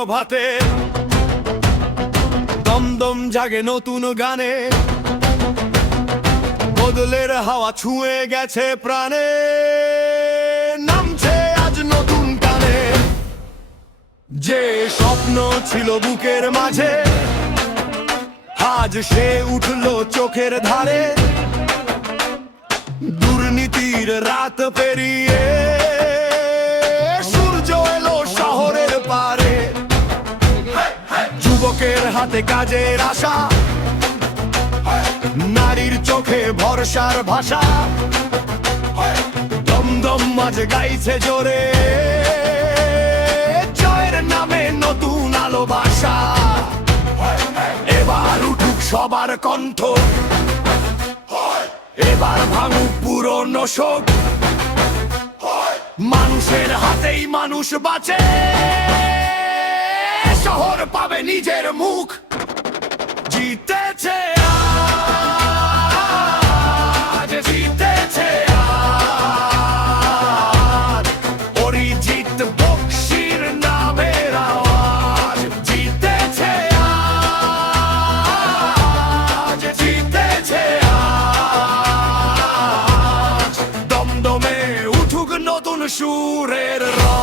প্রভাতে, দমদম জাগে নতুন গানে, বদলের হাওয়া ছুঁয়ে গেছে প্রাণে, নামছে আজ নতুন গানে। যে স্বপ্ন ছিল বুকের মাঝে, আজ সে উঠলো চোখের ধারে, দুর্নীতির রাত পেরিয়ে সূর্য এলো শহরের পারে, যুবকের হাতে কাজের আশা, নারীর চোখে ভরসার ভাষা, দমদম আজ গাইছে জোরে, জয়ের নামে নতুন আলো ভাষা। এবার উঠুক সবার কণ্ঠ, এবার ভাঙুক পুরনো শোক, মানুষের হাতেই মানুষ বাঁচে, শহর পাবে নিজের মুখ। জিতেছে আজ, জিতেছে আজ, অরিজিৎ বক্সির নামের আওয়াজ। জিতেছে আজ, জিতেছে আজ, দমদমে উঠুক নতুন সুরের রং।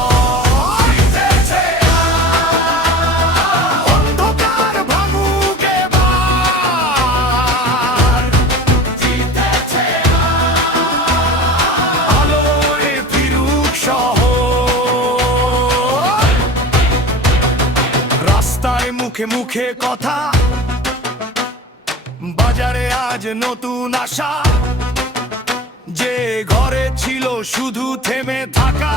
মুখে মুখে কথা, বাজারে আজ নতুন আশা, যে ঘরে ছিল শুধু থেমে থাকা,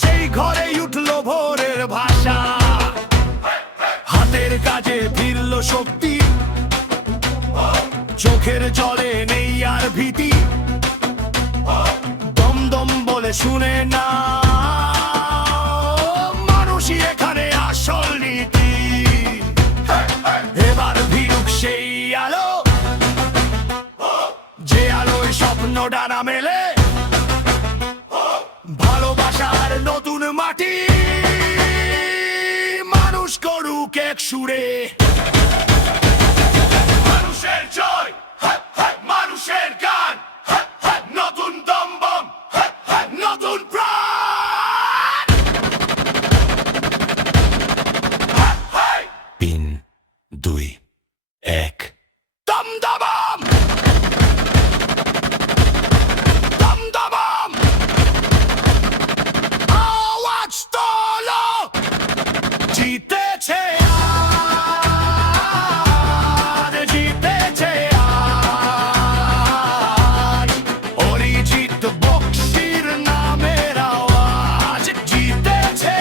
সেই ঘরে উঠলো ভোরের ভাষা। হাতের কাজে ফিরল শক্তি, চোখের জলে নেই আর ভীতি, দমদম বলে শুনে না, মানুষই এখানে আসল নীতি। এবার ভিড়ুক সেই আলো, যে আলোয় স্বপ্ন ডানা মেলে, ভালোবাসার নতুন মাটি, মানুষ করুক এক সুরে। মানুষের জয়, মানুষের গান, নতুন দমদম, নতুন প্রাণ। 3, 2, 1 দমদম, দমদম, আওয়াজ তোলো। জিতেছে আজ, জিতেছে আজ, অরিজিৎ বক্সির নামের আওয়াজ। জিতেছে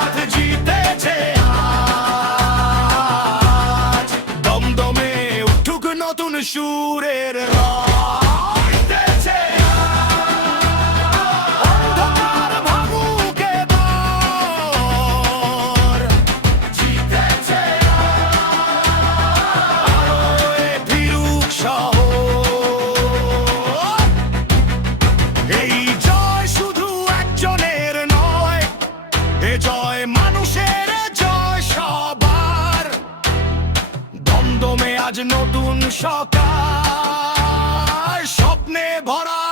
আজ, জিতেছে আজ, দমদমে উঠুক নতুন সুরের রং। জিতেছে অন্ধকার ভাঙুক এবার, জিতেছে আলোয় ফিরুক শহর। এই জয় শুধু একজনের নয়, এ জয় মানুষের, এ জয় সবার। দমদমে আজ নতুন সকাল, স্বপ্নে ভরা